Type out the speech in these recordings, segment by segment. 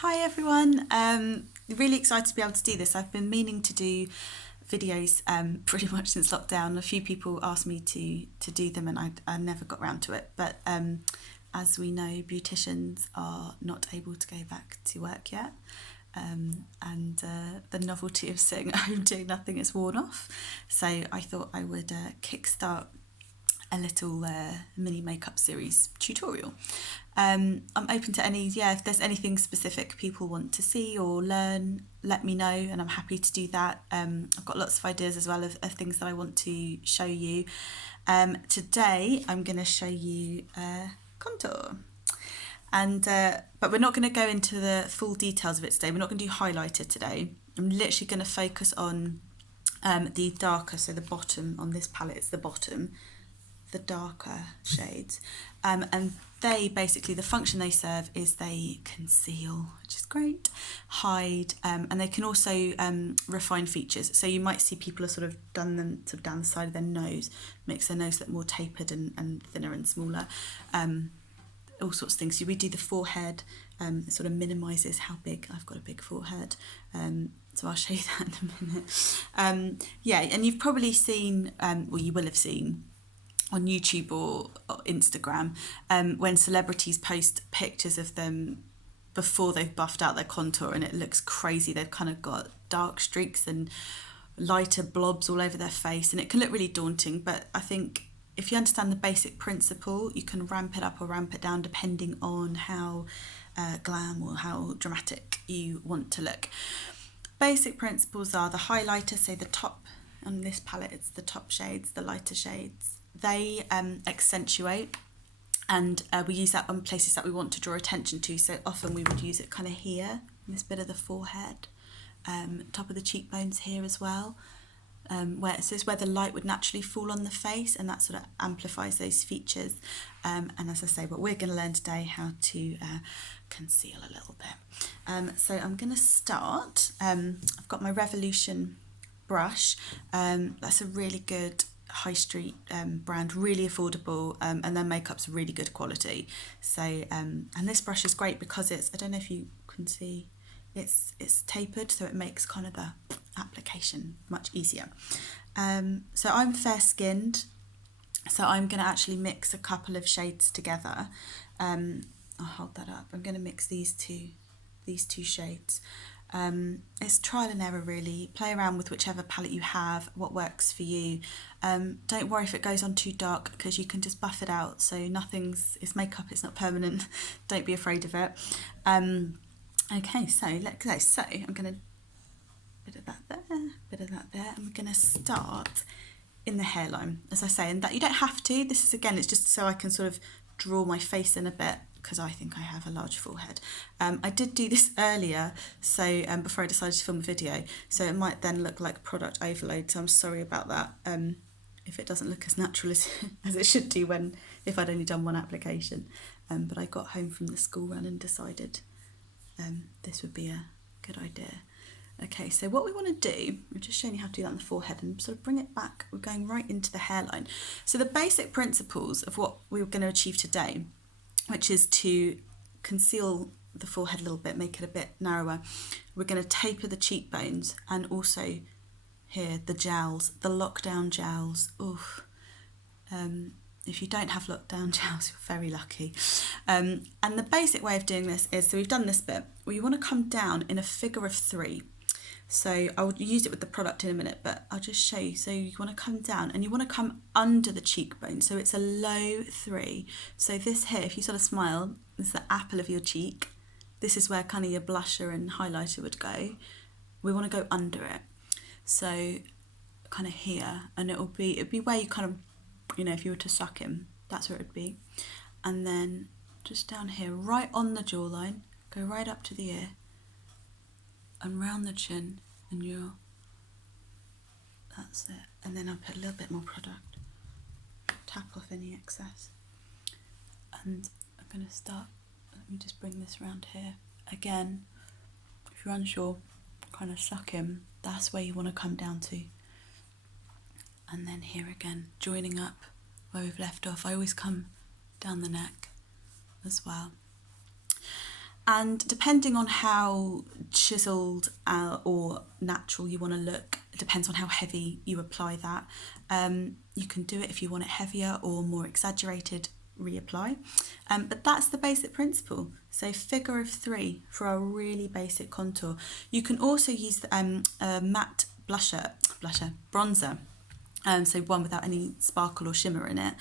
Hi everyone, really excited to be able to do this. I've been meaning to do videos pretty much since lockdown. A few people asked me to do them and I never got around to it, but as we know, beauticians are not able to go back to work yet, and the novelty of sitting at home doing nothing is worn off, so I thought I would kickstart a little mini makeup series tutorial. I'm open to any, if there's anything specific people want to see or learn, let me know and I'm happy to do that. I've got lots of ideas as well of things that I want to show you. Today I'm going to show you contour. And but we're not going to go into the full details of it today. We're not going to do highlighter today. I'm literally going to focus on the darker, so the bottom on this palette is the bottom, the darker shades, and they basically, the function they serve is they conceal, which is great, hide, and they can also refine features. So you might see people have sort of done them sort of down the side of their nose, makes their nose look more tapered and thinner and smaller, all sorts of things. So we do the forehead, it sort of minimises how big, I've got a big forehead, so I'll show you that in a minute. Yeah, and you've probably seen, well you will have seen on YouTube or Instagram, when celebrities post pictures of them before they've buffed out their contour and it looks crazy. They've kind of got dark streaks and lighter blobs all over their face and it can look really daunting, but I think if you understand the basic principle, you can ramp it up or ramp it down depending on how glam or how dramatic you want to look. Basic principles are the highlighter, so the top, on this palette it's the top shades, the lighter shades. They accentuate, and we use that on places that we want to draw attention to. So often we would use it kind of here, in this bit of the forehead, top of the cheekbones here as well, where it's where the light would naturally fall on the face, and that sort of amplifies those features. And as I say, what we're going to learn today, how to conceal a little bit. So I'm going to start. I've got my Revolution brush. That's a really good high street brand, really affordable, and their makeup's really good quality. So and this brush is great because it's, I don't know if you can see, it's tapered, so it makes kind of the application much easier. So I'm fair skinned, so I'm going to actually mix a couple of shades together. I'll hold that up. I'm going to mix these two shades. It's trial and error really. Play around with whichever palette you have, what works for you. Don't worry if it goes on too dark because you can just buff it out, so it's makeup, it's not permanent. Don't be afraid of it. Okay, so let's go. So I'm going to bit of that there, bit of that there, and we're going to start in the hairline, as I say, and that you don't have to. This is, again, it's just so I can sort of draw my face in a bit, because I think I have a large forehead. I did do this earlier, so before I decided to film a video, so it might then look like product overload, so I'm sorry about that if it doesn't look as natural as it should do if I'd only done one application. But I got home from the school run and decided this would be a good idea. Okay, so what we want to do, I'm just showing you how to do that on the forehead and sort of bring it back. We're going right into the hairline. So the basic principles of what we were going to achieve today, which is to conceal the forehead a little bit, make it a bit narrower. We're going to taper the cheekbones and also here the jowls, the lockdown jowls. Oof. If you don't have lockdown jowls, you're very lucky. And the basic way of doing this is, so we've done this bit, well, you want to come down in a figure of 3. So I'll use it with the product in a minute, but I'll just show you. So you want to come down and you want to come under the cheekbone. So it's a low 3. So this here, if you sort of smile, this is the apple of your cheek. This is where kind of your blusher and highlighter would go. We want to go under it. So kind of here, and it'd be where you kind of, if you were to suck him, that's where it would be. And then just down here, right on the jawline, go right up to the ear and round the chin, and that's it. And then I'll put a little bit more product, tap off any excess, and I'm going to start. Let me just bring this around here again. If you're unsure, kind of suck him, that's where you want to come down to. And then here again, joining up where we've left off. I always come down the neck as well. And depending on how chiselled or natural you want to look, it depends on how heavy you apply that. You can do it if you want it heavier or more exaggerated, reapply. But that's the basic principle. So figure of 3 for a really basic contour. You can also use a matte bronzer. So one without any sparkle or shimmer in it.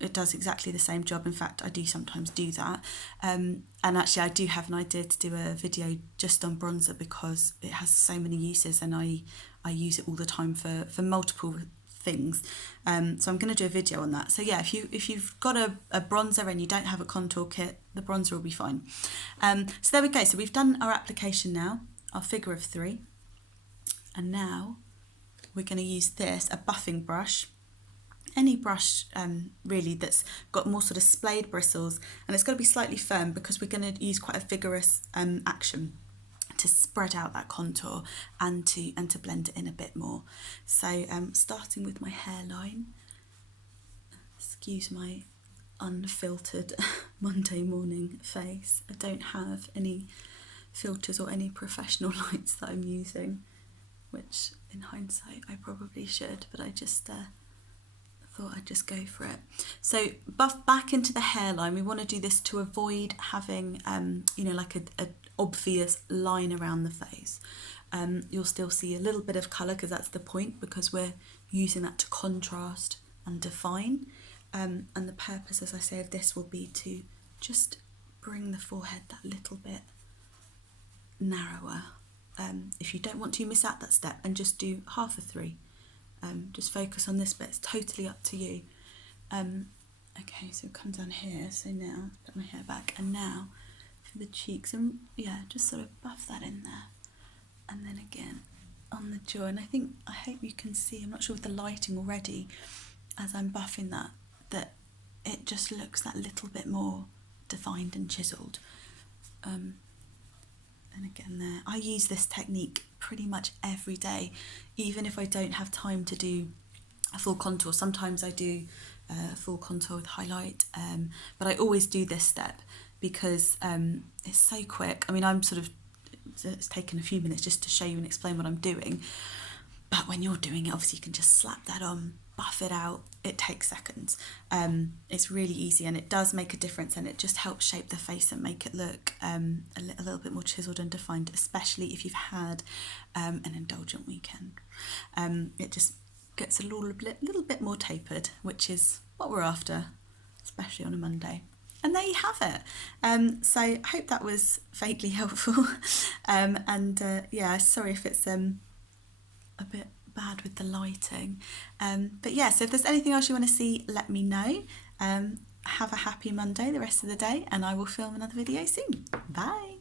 It does exactly the same job. In fact, I do sometimes do that. And actually I do have an idea to do a video just on bronzer because it has so many uses and I use it all the time for multiple things. So I'm going to do a video on that. So yeah, if you've got a bronzer and you don't have a contour kit, the bronzer will be fine. So there we go. So we've done our application now, our figure of 3. And now we're going to use this, a buffing brush, any brush really that's got more sort of splayed bristles, and it's got to be slightly firm because we're going to use quite a vigorous action to spread out that contour and to blend it in a bit more. So starting with my hairline, excuse my unfiltered Monday morning face. I don't have any filters or any professional lights that I'm using, which in hindsight I probably should, but I just thought I'd just go for it. So buff back into the hairline. We want to do this to avoid having like a obvious line around the face. You'll still see a little bit of colour because that's the point, because we're using that to contrast and define. And the purpose, as I say, of this will be to just bring the forehead that little bit narrower. If you don't want to, miss out that step and just do half a 3. Just focus on this bit. It's totally up to you. Okay, so come down here. So now put my hair back, and now for the cheeks, and yeah, just sort of buff that in there, and then again on the jaw. And I hope you can see. I'm not sure with the lighting already, as I'm buffing that it just looks that little bit more defined and chiselled. And again there, I use this technique pretty much every day, even if I don't have time to do a full contour. Sometimes I do a full contour with highlight, but I always do this step because it's so quick. I mean, it's taken a few minutes just to show you and explain what I'm doing, but when you're doing it, obviously you can just slap that on, buff it out. It takes seconds. It's really easy, and it does make a difference, and it just helps shape the face and make it look a little bit more chiselled and defined, especially if you've had an indulgent weekend. It just gets a little bit more tapered, which is what we're after, especially on a Monday. And there you have it. So I hope that was vaguely helpful. Yeah, sorry if it's a bit bad with the lighting. But yeah, so if there's anything else you want to see, let me know. Have a happy Monday the rest of the day, and I will film another video soon. Bye.